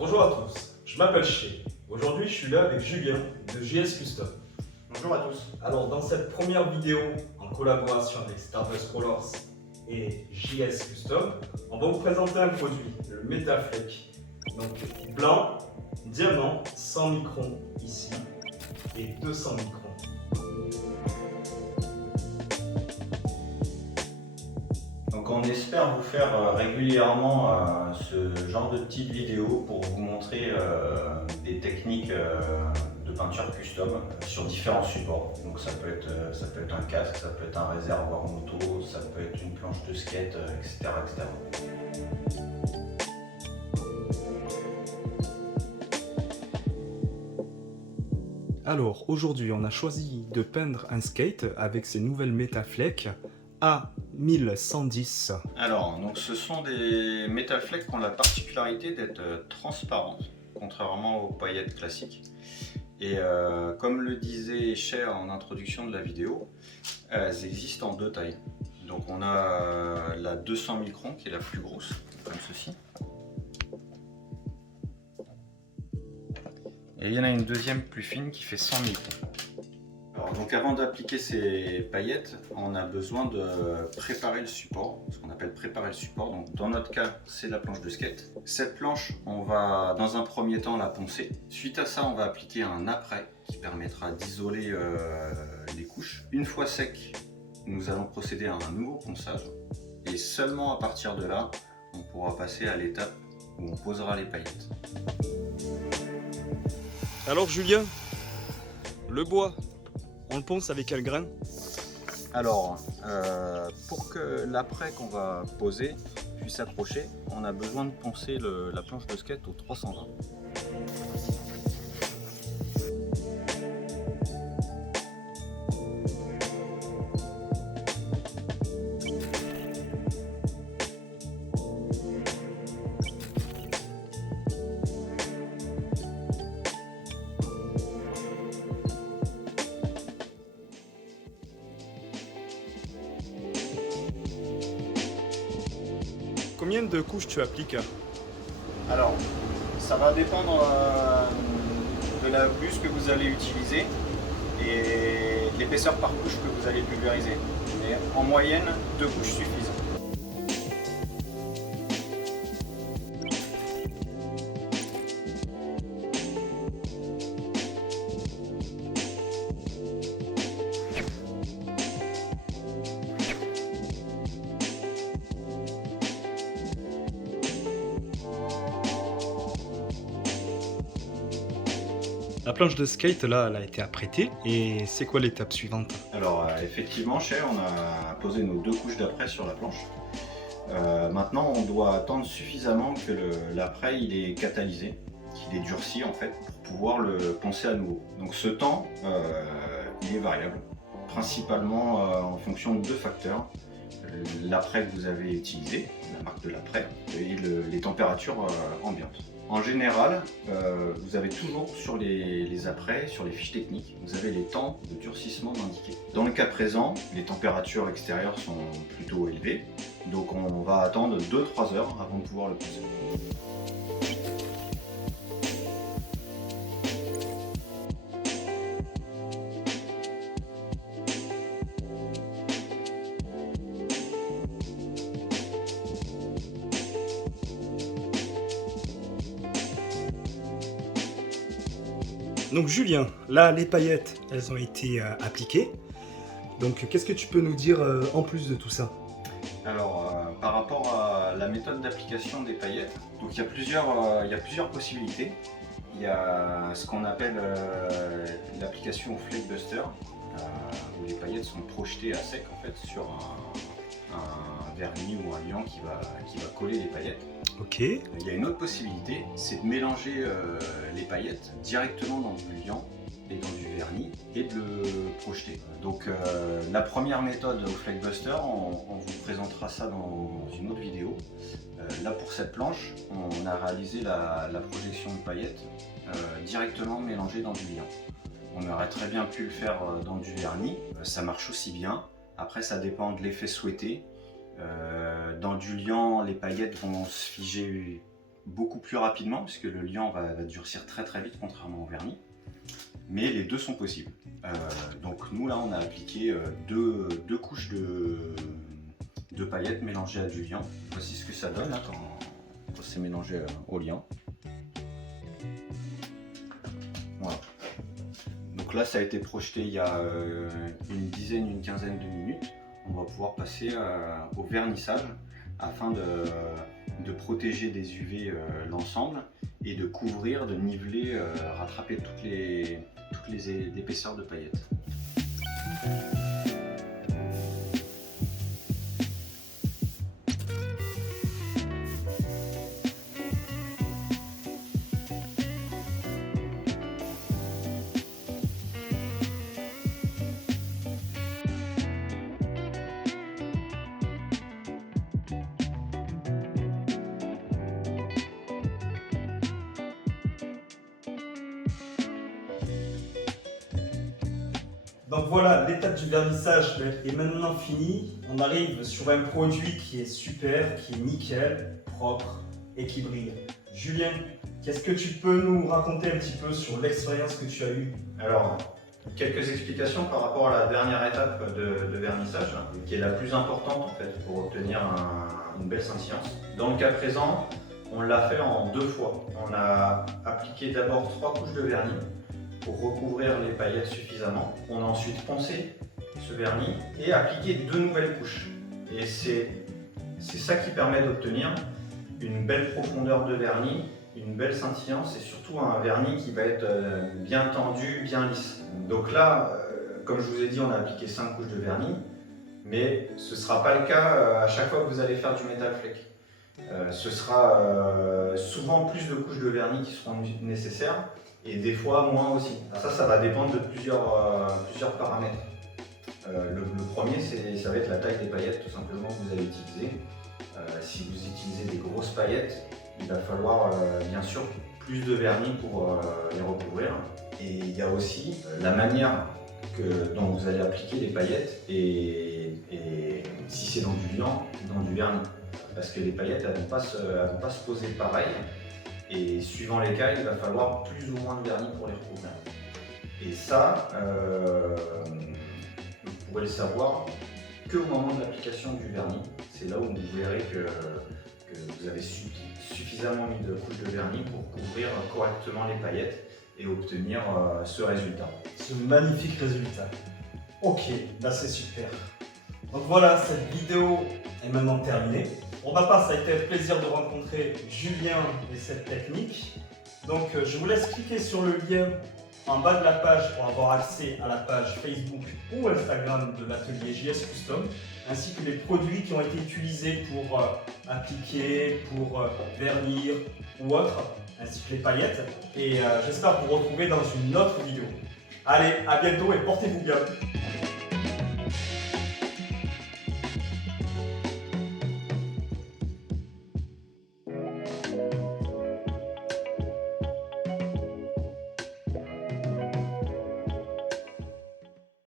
Bonjour à tous, je m'appelle Ché. Aujourd'hui, je suis là avec Julien de JS Custom. Bonjour à tous. Alors, dans cette première vidéo, en collaboration avec Stardust Colors et JS Custom, on va vous présenter un produit, le Metafleck. Donc, blanc, diamant, 100 microns ici et 200 microns. Donc on espère vous faire régulièrement ce genre de petites vidéos pour vous montrer des techniques de peinture custom sur différents supports. Donc ça peut être un casque, ça peut être un réservoir moto, ça peut être une planche de skate, etc., etc. Alors, aujourd'hui, on a choisi de peindre un skate avec ces nouvelles Metafleck A1110. Alors, donc ce sont des Metafleck qui ont la particularité d'être transparentes, contrairement aux paillettes classiques. Et comme le disait Cher en introduction de la vidéo, elles existent en deux tailles. Donc on a la 200 microns qui est la plus grosse, comme ceci. Et il y en a une deuxième plus fine qui fait 100 microns. Alors, donc avant d'appliquer ces paillettes, on a besoin de préparer le support, ce qu'on appelle préparer le support. Donc dans notre cas, c'est la planche de skate. Cette planche, on va dans un premier temps la poncer. Suite à ça, on va appliquer un apprêt qui permettra d'isoler les couches. Une fois sec, nous allons procéder à un nouveau ponçage. Et seulement à partir de là, on pourra passer à l'étape où on posera les paillettes. Alors Julien, le bois, on le ponce avec quel grain? Alors, pour que l'apprêt qu'on va poser puisse accrocher, on a besoin de poncer la planche de skate au 320. Combien de couches tu appliques? Alors, ça va dépendre de la buse que vous allez utiliser et de l'épaisseur par couche que vous allez pulvériser. Mais en moyenne, 2 couches suffisent. La planche de skate, là, elle a été apprêtée. Et c'est quoi l'étape suivante? Alors effectivement, Cher, on a posé nos 2 couches d'apprêt sur la planche. Maintenant, on doit attendre suffisamment que l'apprêt il est catalysé, qu'il est durci en fait, pour pouvoir le poncer à nouveau. Donc ce temps, il est variable, principalement en fonction de 2 facteurs. L'apprêt que vous avez utilisé, la marque de l'apprêt, et les températures ambiantes. En général, vous avez toujours sur les apprêts, sur les fiches techniques, vous avez les temps de durcissement indiqués. Dans le cas présent, les températures extérieures sont plutôt élevées, donc on va attendre 2-3 heures avant de pouvoir le poser. Donc Julien, là les paillettes, elles ont été appliquées. Donc qu'est-ce que tu peux nous dire en plus de tout ça? Alors, par rapport à la méthode d'application des paillettes, donc il y a plusieurs possibilités. Il y a ce qu'on appelle l'application Flake Buster, où les paillettes sont projetées à sec en fait sur un vernis ou un liant qui va coller les paillettes. Ok. Il y a une autre possibilité, c'est de mélanger les paillettes directement dans du liant et dans du vernis et de le projeter. Donc la première méthode au Flake Buster, on vous présentera ça dans une autre vidéo. Là pour cette planche, on a réalisé la projection de paillettes directement mélangée dans du liant. On aurait très bien pu le faire dans du vernis, ça marche aussi bien. Après ça dépend de l'effet souhaité. Dans du liant, les paillettes vont se figer beaucoup plus rapidement puisque le liant va durcir très très vite contrairement au vernis. Mais les deux sont possibles. Donc nous là on a appliqué deux couches de paillettes mélangées à du liant. Voici ce que ça donne hein, quand c'est mélangé au liant. Voilà. Donc là ça a été projeté il y a une quinzaine de minutes. On va pouvoir passer au vernissage afin de protéger des UV l'ensemble et de couvrir, de niveler, rattraper toutes les épaisseurs de paillettes. Donc voilà, l'étape du vernissage est maintenant finie. On arrive sur un produit qui est super, qui est nickel, propre et qui brille. Julien, qu'est-ce que tu peux nous raconter un petit peu sur l'expérience que tu as eue? Alors, quelques explications par rapport à la dernière étape de vernissage, qui est la plus importante en fait pour obtenir une belle scintillance. Dans le cas présent, on l'a fait en 2 fois. On a appliqué d'abord 3 couches de vernis pour recouvrir les paillettes suffisamment. On a ensuite poncé ce vernis et appliqué 2 nouvelles couches. Et c'est ça qui permet d'obtenir une belle profondeur de vernis, une belle scintillance et surtout un vernis qui va être bien tendu, bien lisse. Donc là, comme je vous ai dit, on a appliqué 5 couches de vernis, mais ce ne sera pas le cas à chaque fois que vous allez faire du metal flake. Ce sera souvent plus de couches de vernis qui seront nécessaires et des fois moins aussi. Ça va dépendre de plusieurs paramètres. Le premier, ça va être la taille des paillettes tout simplement que vous allez utiliser. Si vous utilisez des grosses paillettes, il va falloir bien sûr plus de vernis pour les recouvrir. Et il y a aussi la manière dont vous allez appliquer les paillettes et si c'est dans du liant, dans du vernis. Parce que les paillettes elles vont pas se poser pareil et suivant les cas il va falloir plus ou moins de vernis pour les recouvrir. Et ça, vous pourrez le savoir que au moment de l'application du vernis. C'est là où vous verrez que vous avez suffisamment mis de couches de vernis pour couvrir correctement les paillettes et obtenir ce résultat. Ce magnifique résultat. Ok, là c'est super. Donc voilà, cette vidéo est maintenant terminée. Pour ma part, ça a été un plaisir de rencontrer Julien et cette technique. Donc je vous laisse cliquer sur le lien en bas de la page pour avoir accès à la page Facebook ou Instagram de l'atelier JS Custom, ainsi que les produits qui ont été utilisés pour appliquer, pour vernir ou autre, ainsi que les paillettes. Et j'espère vous retrouver dans une autre vidéo. Allez, à bientôt et portez-vous bien.